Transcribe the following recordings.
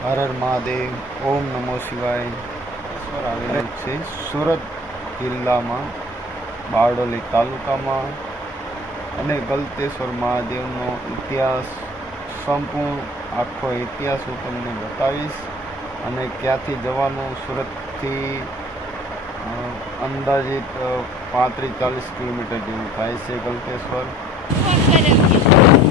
હર હર મહાદેવ ઓમ નમો શિવાય. આવેલું છે સુરત જિલ્લામાં બારડોલી તાલુકામાં. અને ગલતેશ્વર મહાદેવનો ઇતિહાસ સંપૂર્ણ આખો ઇતિહાસ હું તમને બતાવીશ. અને ક્યાંથી જવાનું સુરતથી અંદાજિત પાંત્રીસ ચાલીસ કિલોમીટર જેવું થાય છે ગલતેશ્વર. ગલતેશ્વર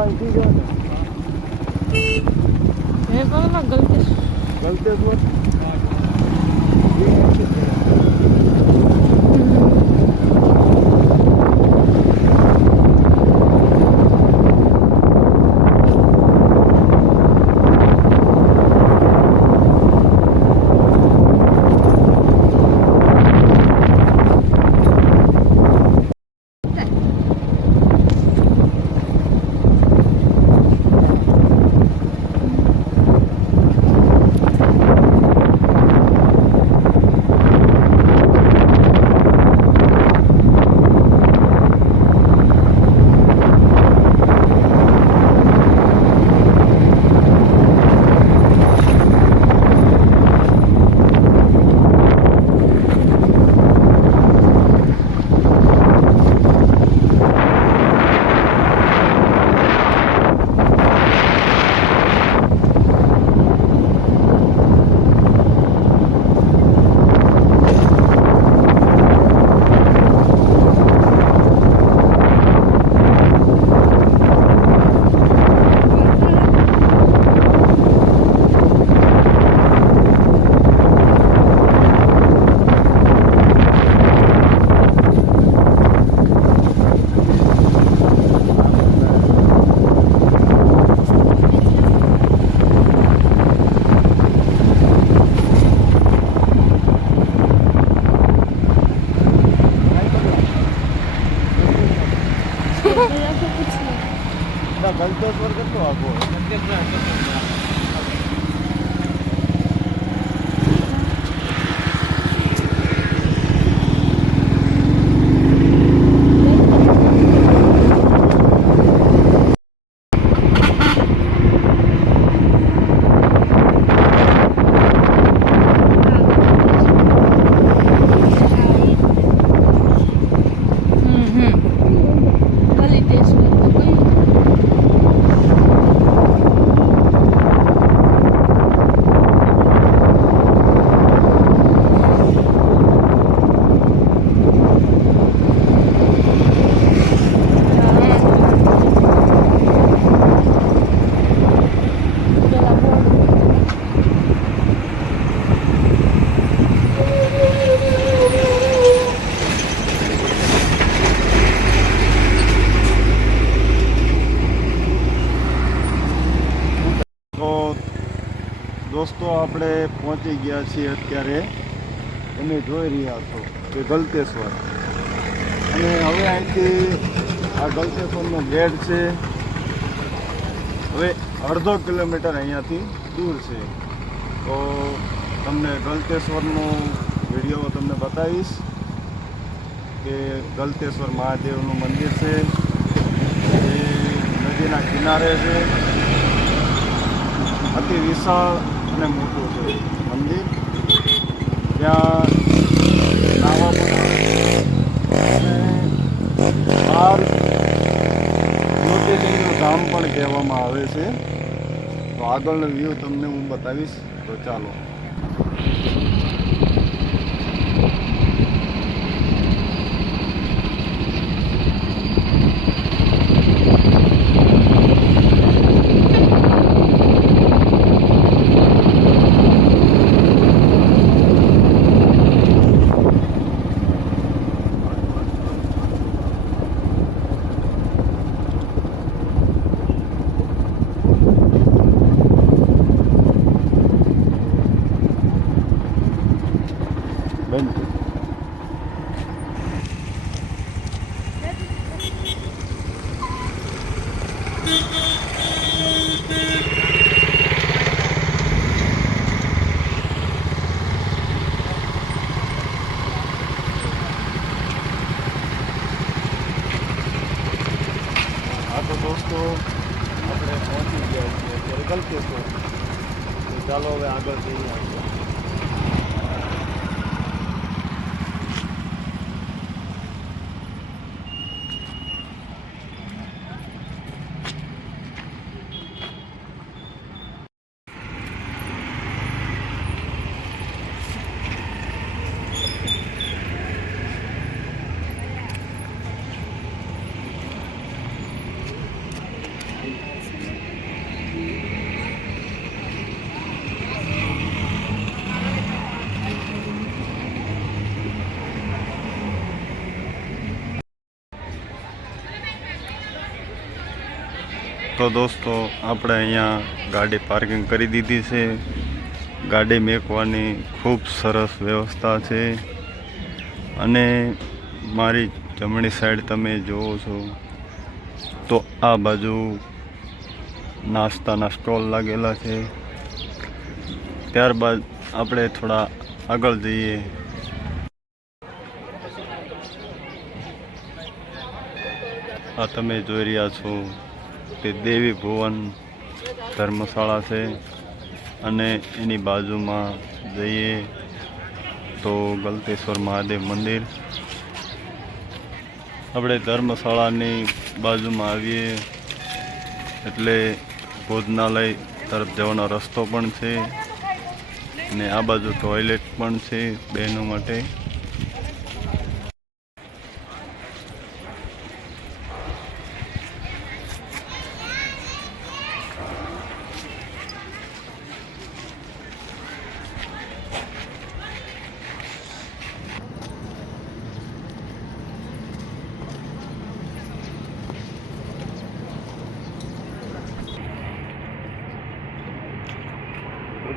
ગાય પગલા અહીંથી ગયા ને એ પગલા ગલતી ગલતેશ્વર ગલતેશ્વર કેટલો આગો આપણે પહોંચી ગયા છીએ અત્યારે. તમે જોઈ રહ્યા છો કે ગલતેશ્વર. અને હવે અહીંથી આ ગલતેશ્વરનો ગેટ છે. હવે અડધો કિલોમીટર અહીંયાથી દૂર છે. તો તમને ગલતેશ્વરનો વીડિયો તમને બતાવીશ કે ગલતેશ્વર મહાદેવનું મંદિર છે. એ નદીના કિનારે છે. અતિ વિશાળ અને મોટું છે. ત્યાં નાવા પણ બહાર જ્યોતિર્લિંગનું ધામ પણ કહેવામાં આવે છે. તો આગળનો વ્યૂ તમને હું બતાવીશ. તો ચાલો. તો દોસ્તો, આપણે અહીંયા ગાડી પાર્કિંગ કરી દીધી છે. ગાડી મેકવાની ખૂબ સરસ વ્યવસ્થા છે. અને મારી જમણી સાઈડ તમે જુઓ છો, તો આ બાજુ નાસ્તાના સ્ટોલ લાગેલા છે. ત્યારબાદ આપણે થોડા આગળ જઈએ. આ તમે જોઈ રહ્યા છો. તે દેવી ભુવન ધર્મશાળા છે. અને એની બાજુમાં જઈએ તો ગલતેશ્વર મહાદેવ મંદિર. આપણે ધર્મશાળાની બાજુમાં આવીએ એટલે ભોજનાલય તરફ જવાનો રસ્તો પણ છે. અને આ બાજુ ટોયલેટ પણ છે બહેનો માટે.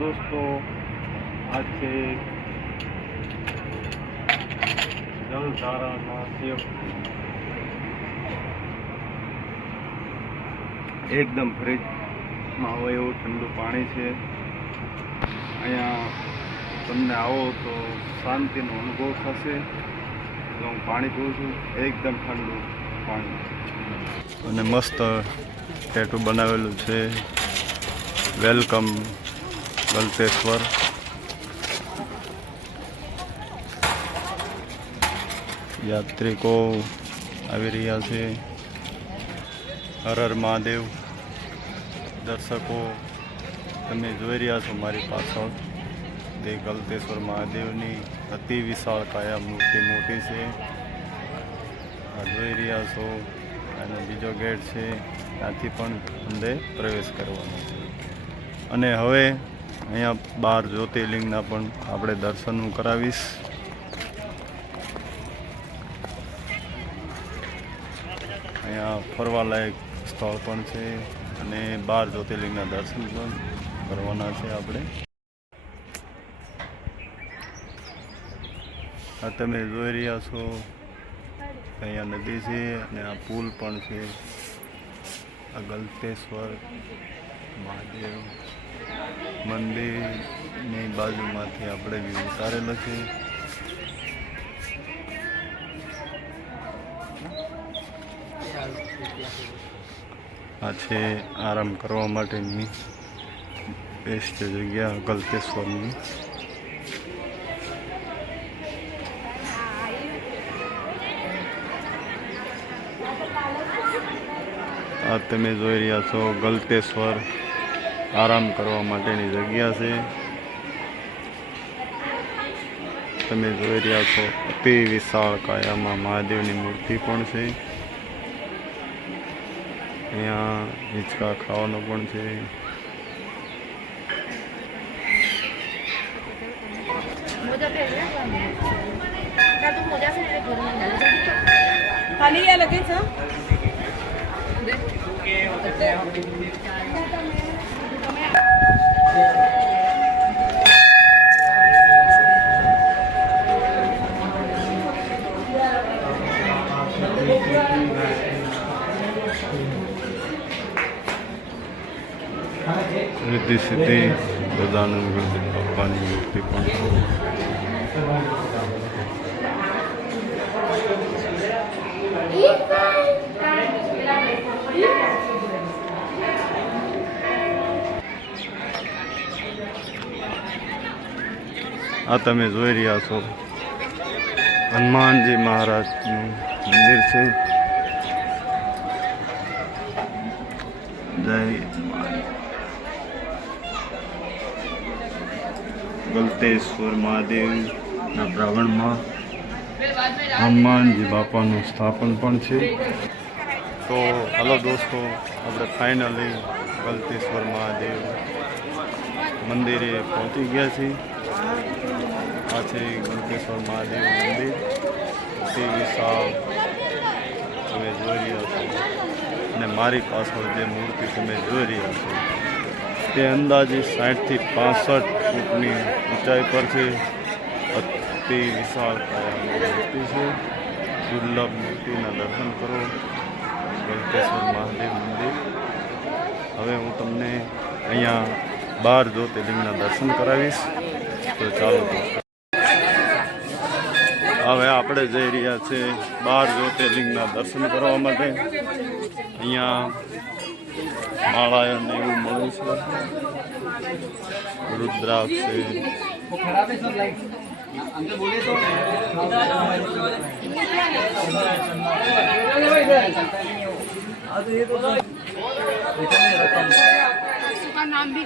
દોસ્તો, આ છે જલધારાના શિવ. એકદમ ફ્રીજમાં હોય એવું ઠંડુ પાણી છે. અહીંયા તમને આવો તો શાંતિનો અનુભવ થશે. તો હું પાણી પીઉં છું, એકદમ ઠંડુ પાણી. અને મસ્ત ટેટુ બનાવેલું છે. વેલકમ. ગલતેશ્વર યાત્રિકો આવી રહ્યા છે. હર હર મહાદેવ. દર્શકો, તમે જોઈ રહ્યા છો મારી પાછળ. તે ગલતેશ્વર મહાદેવની અતિ વિશાળ કાયા મૂર્તિ મોટી છે. આ જોઈ રહ્યા છો. અને બીજો ગેટ છે. ત્યાંથી પણ અંદર પ્રવેશ કરવાનો છે. અને હવે અહીંયા બાર જ્યોતિર્લિંગના પણ આપણે દર્શન હું કરાવીશ. અહીંયા ફરવાલાયક સ્થળ પણ છે અને બાર જ્યોતિર્લિંગના દર્શન પણ કરવાના છે આપણે. આ તમે જોઈ રહ્યા છો. અહીંયા નદી છે અને આ પુલ પણ છે. આ અગલ્તેશ્વર મહાદેવ. મંદિરની બાજુમાંથી આપણે વ્યૂ ઉતારેલો છે. આ છે આરામ કરવા માટેની બેસ્ટ જગ્યા ગલતેશ્વરની આ તમે જોઈ રહ્યા છો ગલતેશ્વર આરામ કરવા માટેની જગ્યા છે. તમે જોઈ રહ્યા છો, અતિ વિશાળ કાયામાં મહાદેવની મૂર્તિ પણ છે. અહીંયા હિંચકા ખાવાનો પણ છે. ખાલી લગે છે રિદ્ધિ સિદ્ધિ ગજાનંદ ગણપતિ બાપાની મૂર્તિ પણ આ તમે જોઈ રહ્યા છો. હનુમાનજી મહારાજનું મંદિર છે. જય ગલતેશ્વર મહાદેવના બ્રાહ્મણમાં હનુમાનજી બાપાનું સ્થાપન પણ છે. તો હલો દોસ્તો, આપણે ફાઇનલી ગલતેશ્વર મહાદેવ મંદિરે પહોંચી ગયા છીએ. આ છે મહાદેવ મંદિર અતિ વિશાળ તમે જોઈ રહ્યા છો. અને મારી પાછળ જે મૂર્તિ તમે જોઈ રહ્યા છો, તે અંદાજે સાઠથી પાસઠ ફૂટની ઊંચાઈ પર છે અતિ વિશાળ મૂર્તિ છે. દુર્લભ મૂર્તિના દર્શન કરો. વેંકટેશ્વર મહાદેવ મંદિર. હવે હું તમને અહીંયા બાર જ્યોતિર્લિંગના દર્શન કરાવીશ. તો ચાલો. હવે આપણે જઈ રહ્યા છે બાર જ્યોતિર્લિંગના દર્શન કરવા માટે. અહીંયા માળાયણ એવું મળે છે. રુદ્રાક્ષ છે. નામ ભી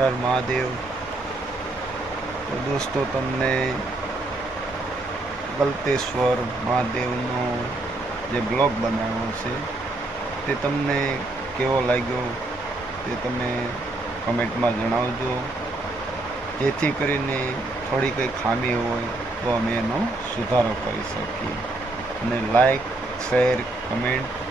હર મહાદેવ. તો દોસ્તો, તમને ગલતેશ્વર મહાદેવનો જે બ્લોગ બનાવ્યો છે, તે તમને કેવો લાગ્યો તે તમે કમેન્ટમાં જણાવજો. જેથી કરીને થોડી કંઈ ખામી હોય તો અમે એનો સુધારો કરી શકીએ. અને લાઈક શેર કમેન્ટ